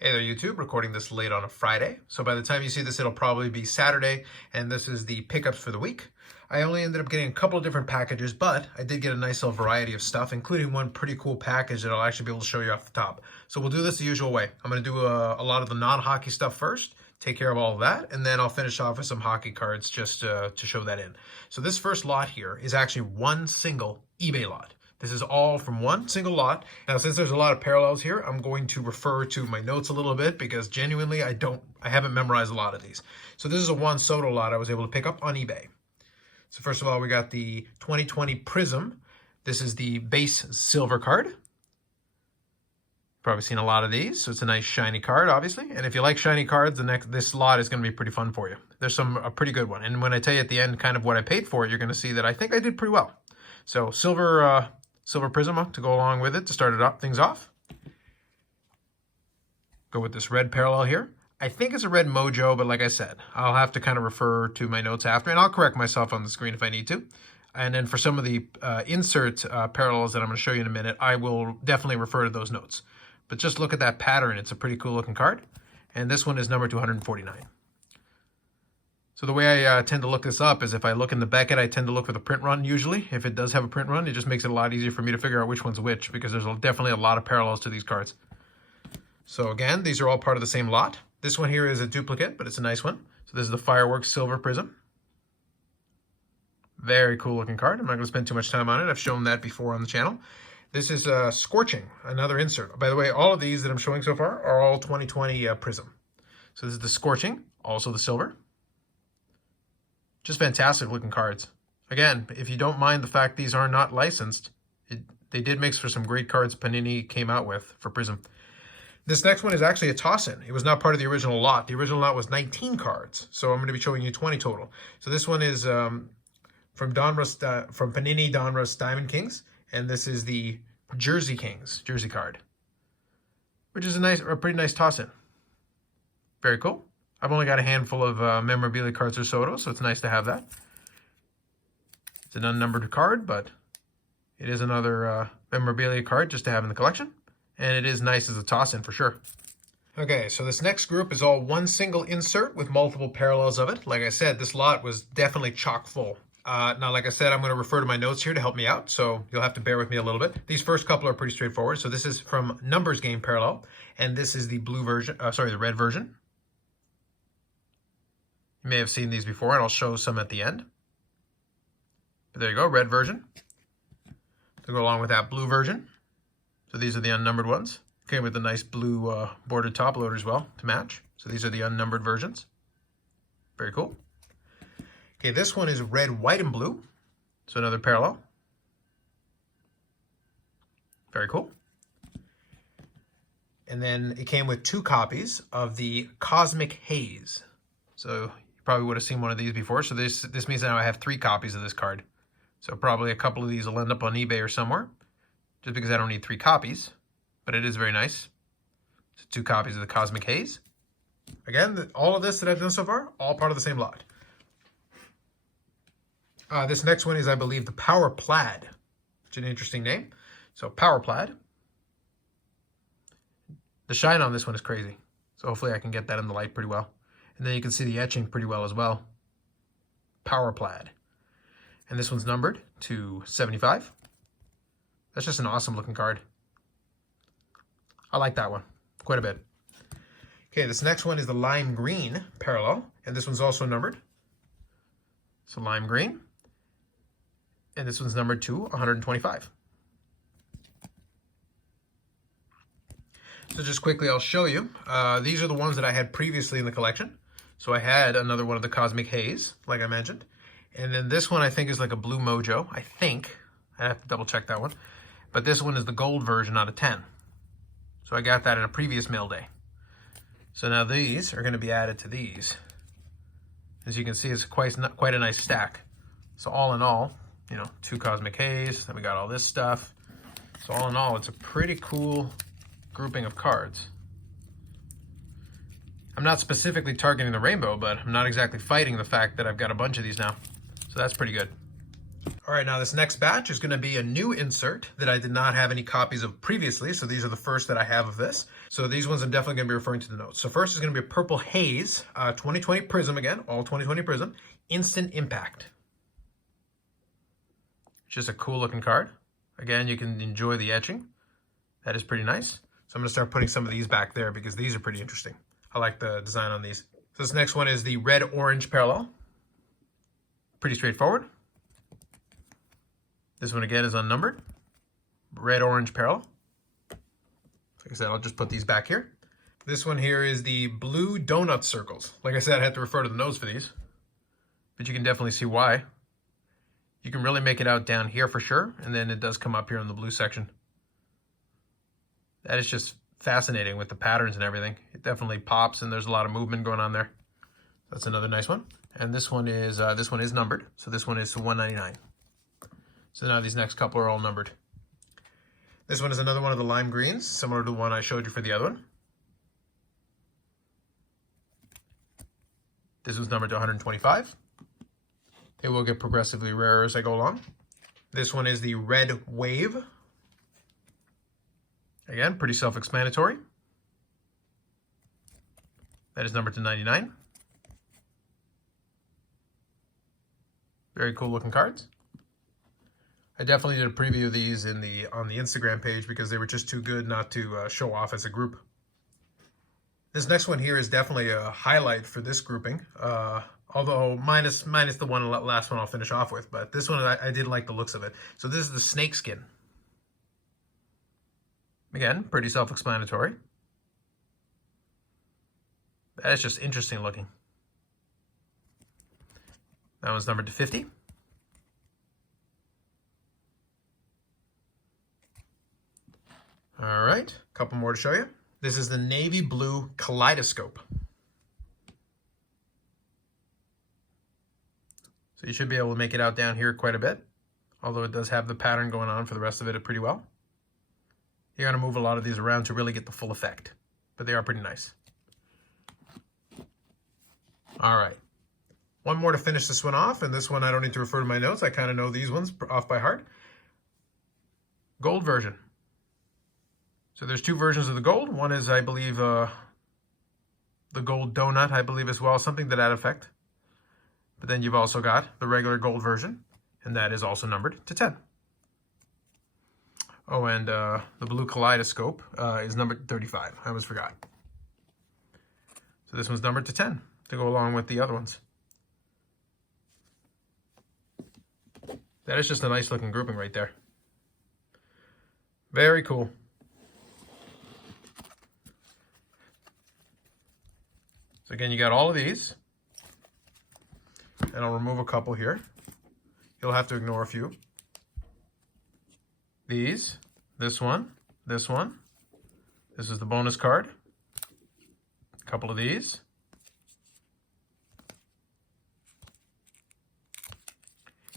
Hey there, YouTube. Recording this late on a Friday. So by the time you see this, it'll probably be Saturday, and this is the pickups for the week. I only ended up getting a couple of different packages, but I did get a nice little variety of stuff, including one pretty cool package that I'll actually be able to show you off the top. So we'll do this the usual way. I'm going to do a lot of the non-hockey stuff first, take care of all of that, and then I'll finish off with some hockey cards just to show that in. So this first lot here is actually one single eBay lot. This is all from one single lot. Now, since there's a lot of parallels here, I'm going to refer to my notes a little bit because genuinely I haven't memorized a lot of these. So this is a Juan Soto lot I was able to pick up on eBay. So first of all, we got the 2020 Prizm. This is the base silver card. Probably seen a lot of these, so it's a nice shiny card, obviously. And if you like shiny cards, this lot is going to be pretty fun for you. There's a pretty good one. And when I tell you at the end kind of what I paid for it, you're going to see that I think I did pretty well. So silver Prizm to go along with it to start things off. Go with this red parallel here. I think it's a red mojo, but like I said, I'll have to kind of refer to my notes after, and I'll correct myself on the screen if I need to. And then for some of the insert parallels that I'm going to show you in a minute, I will definitely refer to those notes. But just look at that pattern. It's a pretty cool looking card. And this one is number 249. So the way I tend to look this up is if I look in the Beckett, I tend to look for the print run usually. If it does have a print run, it just makes it a lot easier for me to figure out which one's which because there's definitely a lot of parallels to these cards. So again, these are all part of the same lot. This one here is a duplicate, but it's a nice one. So this is the Fireworks Silver Prizm. Very cool looking card. I'm not going to spend too much time on it. I've shown that before on the channel. This is Scorching, another insert. By the way, all of these that I'm showing so far are all 2020 Prizm. So this is the Scorching, also the silver. Just fantastic looking cards. Again, if you don't mind the fact these are not licensed, they did mix for some great cards Panini came out with for Prizm. This next one is actually a toss-in. It was not part of the original lot. The original lot was 19 cards, so I'm going to be showing you 20 total. So this one is from Panini Donruss Diamond Kings, and this is the Jersey Kings jersey card, which is a pretty nice toss-in. Very cool. I've only got a handful of memorabilia cards for Soto, so it's nice to have that. It's an unnumbered card, but it is another memorabilia card just to have in the collection. And it is nice as a toss-in for sure. Okay, so this next group is all one single insert with multiple parallels of it. Like I said, this lot was definitely chock full. Now, like I said, I'm going to refer to my notes here to help me out, so you'll have to bear with me a little bit. These first couple are pretty straightforward. So this is from Numbers Game Parallel, and this is the the red version. You may have seen these before, and I'll show some at the end. But there you go, red version. To go along with that blue version. So these are the unnumbered ones. Came with a nice blue bordered top loader as well to match. So these are the unnumbered versions. Very cool. Okay, this one is red, white, and blue. So another parallel. Very cool. And then it came with 2 copies of the Cosmic Haze. So you probably would have seen one of these before. So this means now I have 3 copies of this card. So probably a couple of these will end up on eBay or somewhere, just because I don't need 3 copies, but it is very nice. So 2 copies of the Cosmic Haze. Again, all of this that I've done so far, all part of the same lot. This next one is, I believe, the Power Plaid, which is an interesting name. So Power Plaid. The shine on this one is crazy. So hopefully I can get that in the light pretty well. And then you can see the etching pretty well as well. Power Plaid. And this one's numbered to 75. That's just an awesome looking card. I like that one quite a bit. Okay, this next one is the Lime Green Parallel, and this one's also numbered. So Lime Green. And this one's numbered to 125. So just quickly, I'll show you. These are the ones that I had previously in the collection. So I had another one of the Cosmic Haze, like I mentioned. And then this one I think is like a blue mojo, I think. I have to double check that one. But this one is the gold version out of 10. So I got that in a previous mail day. So now these are going to be added to these. As you can see, it's quite a nice stack. So all in all, 2 Cosmic Haze, then we got all this stuff. So all in all, it's a pretty cool grouping of cards. I'm not specifically targeting the rainbow, but I'm not exactly fighting the fact that I've got a bunch of these now. So that's pretty good. All right, now this next batch is going to be a new insert that I did not have any copies of previously, so these are the first that I have of this. So these ones I'm definitely going to be referring to the notes. So first is going to be a Purple Haze, 2020 Prizm again, all 2020 Prizm, Instant Impact. Just a cool looking card. Again, you can enjoy the etching. That is pretty nice. So I'm going to start putting some of these back there because these are pretty interesting. I like the design on these. So this next one is the red-orange parallel. Pretty straightforward. This one again is unnumbered. Red-orange parallel. Like I said, I'll just put these back here. This one here is the blue donut circles. Like I said, I had to refer to the notes for these, but you can definitely see why. You can really make it out down here for sure, and then it does come up here in the blue section. That is just fascinating with the patterns and everything. It definitely pops, and there's a lot of movement going on there. That's another nice one. And this one is numbered, so this one is 199. So now these next couple are all numbered. This one is another one of the lime greens, similar to the one I showed you for the other one. This was numbered to 125. It will get progressively rarer as I go along. This one is the red wave. Again, pretty self-explanatory. That is numbered to 99. Very cool looking cards. I definitely did a preview of these on the Instagram page because they were just too good not to show off as a group. This next one here is definitely a highlight for this grouping, although minus the last one I'll finish off with. But this one I did like the looks of it. So this is the snake skin. Again, pretty self-explanatory. That is just interesting looking. That one's numbered to 50. All right, a couple more to show you. This is the navy blue kaleidoscope. So you should be able to make it out down here quite a bit, although it does have the pattern going on for the rest of it pretty well. You're gonna move a lot of these around to really get the full effect, but they are pretty nice. All right, one more to finish this one off, and this one I don't need to refer to my notes. I kind of know these ones off by heart. Gold version. So there's two versions of the gold. One is, I believe, the gold donut, I believe as well, something to that effect. But then you've also got the regular gold version, and that is also numbered to 10. Oh, and the blue kaleidoscope is numbered 35. I almost forgot. So this one's numbered to 10 to go along with the other ones. That is just a nice looking grouping right there. Very cool. So again, you got all of these, and I'll remove a couple here. You'll have to ignore a few. These, this one, this one. This is the bonus card. A couple of these.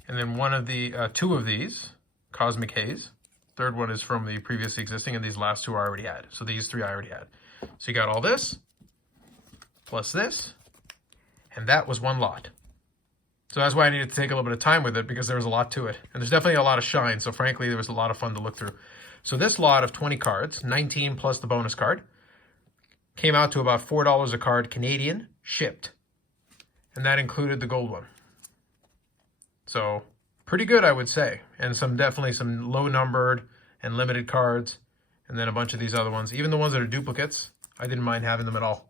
And then one of the, two of these, Cosmic Haze. Third one is from the previous existing, and these last two I already had. So these three I already had. So you got all this, plus this, and that was one lot. So that's why I needed to take a little bit of time with it, because there was a lot to it. And there's definitely a lot of shine, so frankly, there was a lot of fun to look through. So this lot of 20 cards, 19 plus the bonus card, came out to about $4 a card Canadian, shipped. And that included the gold one. So pretty good, I would say. And definitely some low numbered and limited cards, and then a bunch of these other ones. Even the ones that are duplicates, I didn't mind having them at all.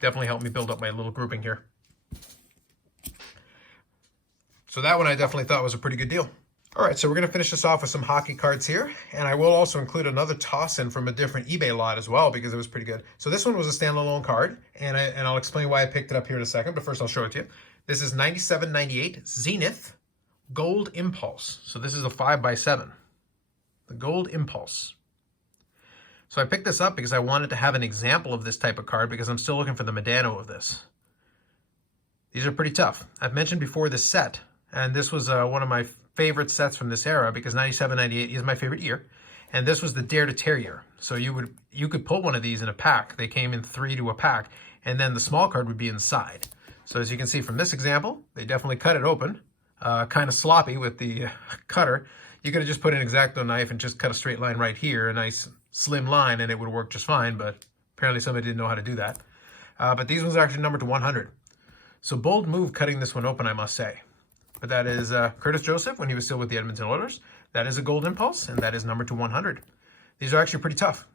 Definitely helped me build up my little grouping here. So that one I definitely thought was a pretty good deal. All right, so we're going to finish this off with some hockey cards here, and I will also include another toss-in from a different eBay lot as well, because it was pretty good. So this one was a standalone card, and I'll explain why I picked it up here in a second, but first I'll show it to you. This is 97.98 Zenith Gold Impulse. So this is a 5x7. The Gold Impulse. So I picked this up because I wanted to have an example of this type of card, because I'm still looking for the Modano of this. These are pretty tough. I've mentioned before this set, and this was one of my favorite sets from this era, because 97-98 is my favorite year, and this was the Dare to Tear year. So you could pull one of these in a pack. They came in 3 to a pack, and then the small card would be inside. So as you can see from this example, they definitely cut it open. kind of sloppy with the cutter. You could have just put an X-Acto knife and just cut a straight line right here, a nice slim line, and it would work just fine, but apparently somebody didn't know how to do that. But these ones are actually numbered to 100. So bold move cutting this one open, I must say. But that is Curtis Joseph when he was still with the Edmonton Oilers. That is a Gold Impulse, and that is numbered to 100. These are actually pretty tough.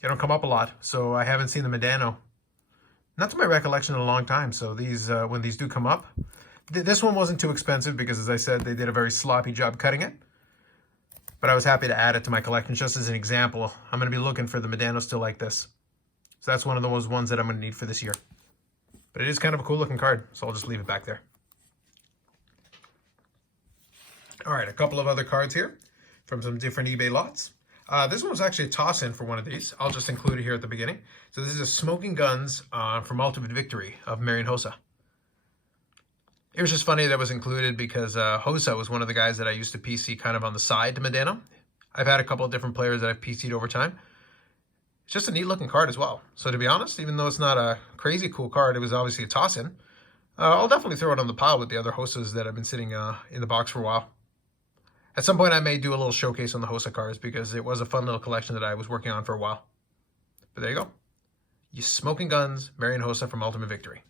They don't come up a lot, so I haven't seen the Modano, not to my recollection, in a long time. So these, when these do come up, this one wasn't too expensive because, as I said, they did a very sloppy job cutting it. But I was happy to add it to my collection just as an example. I'm going to be looking for the Modano still like this. So that's one of those ones that I'm going to need for this year. But it is kind of a cool looking card, so I'll just leave it back there. All right, a couple of other cards here from some different eBay lots. This one was actually a toss-in for one of these. I'll just include it here at the beginning. So this is a Smoking Guns from Ultimate Victory of Marian Hossa. It was just funny that was included because Hossa was one of the guys that I used to PC kind of on the side to Modano. I've had a couple of different players that I've PC'd over time. It's just a neat looking card as well. So to be honest, even though it's not a crazy cool card, it was obviously a toss-in. I'll definitely throw it on the pile with the other Hossas that have been sitting in the box for a while. At some point, I may do a little showcase on the Hossa cards because it was a fun little collection that I was working on for a while. But there you go. You Smoking Guns, Marian Hossa from Ultimate Victory.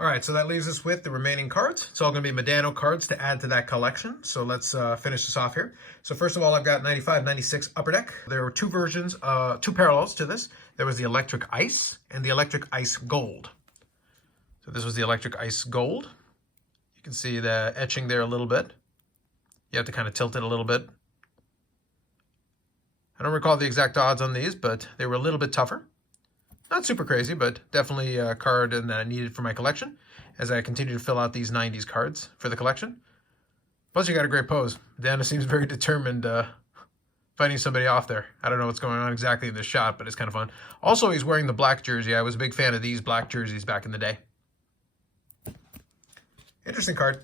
All right, so that leaves us with the remaining cards. It's all going to be Modano cards to add to that collection. So let's finish this off here. So first of all, I've got 95, 96 Upper Deck. There were two versions, two parallels to this. There was the Electric Ice and the Electric Ice Gold. So this was the Electric Ice Gold. You can see the etching there a little bit. You have to kind of tilt it a little bit. I don't recall the exact odds on these, but they were a little bit tougher. Not super crazy, but definitely a card that I needed for my collection as I continue to fill out these 90s cards for the collection. Plus, you got a great pose. Dana seems very determined fighting somebody off there. I don't know what's going on exactly in this shot, but it's kind of fun. Also, he's wearing the black jersey. I was a big fan of these black jerseys back in the day. Interesting card.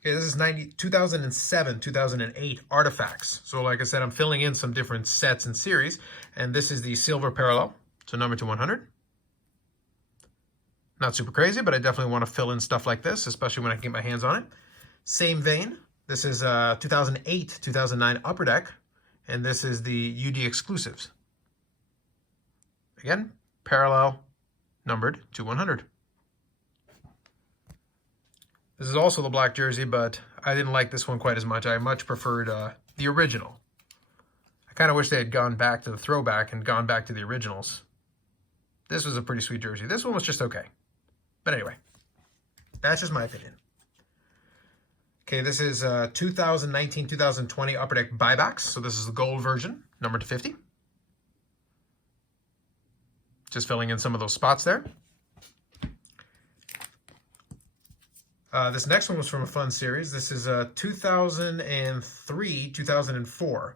Okay, this is 2007, 2008 Artifacts. So like I said, I'm filling in some different sets and series. And this is the silver parallel, so number to 100. Not super crazy, but I definitely want to fill in stuff like this, especially when I can get my hands on it. Same vein, this is 2008, 2009 Upper Deck. And this is the UD Exclusives. Again, parallel, numbered to 100. This is also the black jersey, but I didn't like this one quite as much. I much preferred the original. I kind of wish they had gone back to the throwback and gone back to the originals. This was a pretty sweet jersey. This one was just okay. But anyway, that's just my opinion. Okay, this is 2019-2020 Upper Deck buybacks. So this is the gold version, numbered to 50. Just filling in some of those spots there. This next one was from a fun series. This is 2003-2004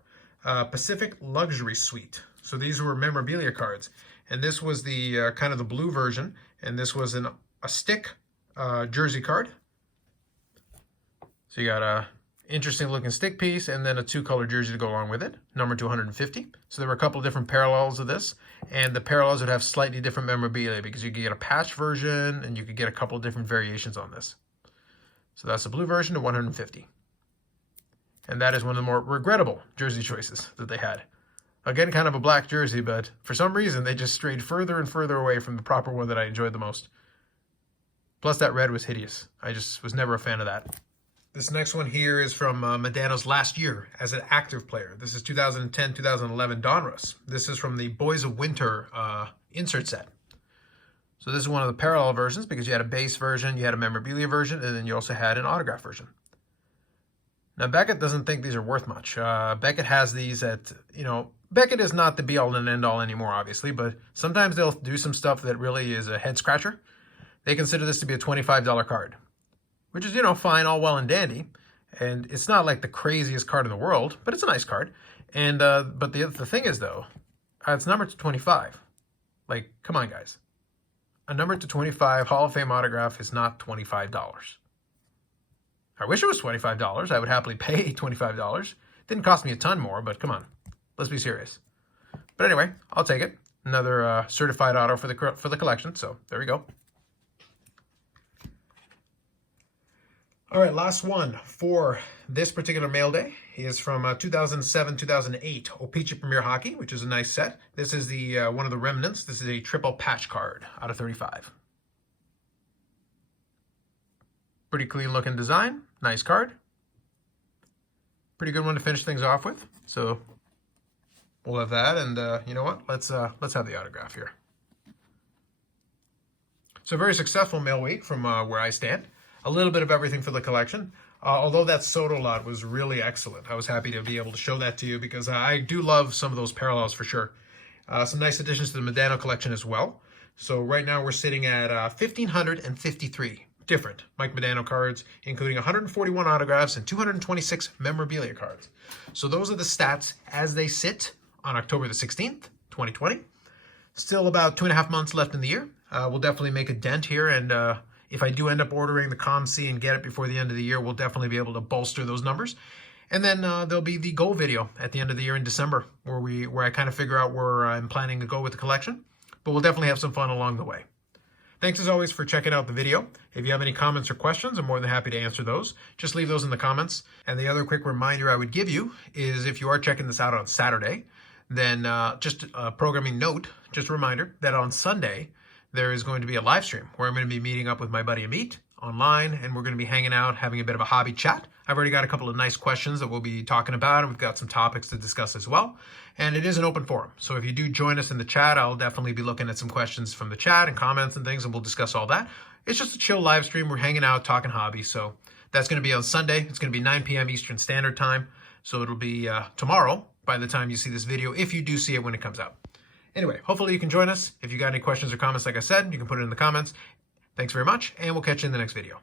Pacific Luxury Suite. So these were memorabilia cards. And this was the kind of the blue version. And this was a stick jersey card. So you got a interesting looking stick piece and then a two-color jersey to go along with it, numbered to 150. So there were a couple of different parallels of this. And the parallels would have slightly different memorabilia because you could get a patch version and you could get a couple of different variations on this. So that's the blue version of 150. And that is one of the more regrettable jersey choices that they had. Again, kind of a black jersey, but for some reason, they just strayed further and further away from the proper one that I enjoyed the most. Plus, that red was hideous. I just was never a fan of that. This next one here is from Modano's last year as an active player. This is 2010-2011 Donruss. This is from the Boys of Winter insert set. So this is one of the parallel versions because you had a base version, you had a memorabilia version, and then you also had an autograph version. Now, Beckett doesn't think these are worth much. Beckett has these at, Beckett is not the be-all and end-all anymore, obviously, but sometimes they'll do some stuff that really is a head-scratcher. They consider this to be a $25 card, which is, fine, all well and dandy. And it's not like the craziest card in the world, but it's a nice card. And but the thing is, though, it's numbered to 25. Like, come on, guys. A number to 25 Hall of Fame autograph is not $25. I wish it was $25. I would happily pay $25. Didn't cost me a ton more, but come on. Let's be serious. But anyway, I'll take it. Another certified auto for the collection, so there we go. All right, last one for this particular mail day is from 2007-2008 O-Pee-Chee Premier Hockey, which is a nice set. This is the one of the remnants. This is a triple patch card out of 35. Pretty clean looking design, nice card. Pretty good one to finish things off with. So we'll have that, and you know what? Let's have the autograph here. So very successful mail week from where I stand. A little bit of everything for the collection. Although that Soto lot was really excellent. I was happy to be able to show that to you because I do love some of those parallels for sure. Some nice additions to the Modano collection as well. So right now we're sitting at 1,553 different Mike Modano cards, including 141 autographs and 226 memorabilia cards. So those are the stats as they sit on October the 16th, 2020. Still about 2.5 months left in the year. We'll definitely make a dent here, and if I do end up ordering the COM-C and get it before the end of the year, we'll definitely be able to bolster those numbers. And then there'll be the goal video at the end of the year in December, where I kind of figure out where I'm planning to go with the collection. But we'll definitely have some fun along the way. Thanks as always for checking out the video. If you have any comments or questions, I'm more than happy to answer those. Just leave those in the comments. And the other quick reminder I would give you is if you are checking this out on Saturday, then just a programming note, just a reminder that on Sunday, there is going to be a live stream where I'm going to be meeting up with my buddy Ameet online, and we're going to be hanging out, having a bit of a hobby chat. I've already got a couple of nice questions that we'll be talking about, and we've got some topics to discuss as well. And it is an open forum. So if you do join us in the chat, I'll definitely be looking at some questions from the chat and comments and things, and we'll discuss all that. It's just a chill live stream. We're hanging out, talking hobby. So that's going to be on Sunday. It's going to be 9 p.m. Eastern Standard Time. So it'll be tomorrow by the time you see this video, if you do see it when it comes out. Anyway, hopefully you can join us. If you got any questions or comments, like I said, you can put it in the comments. Thanks very much, and we'll catch you in the next video.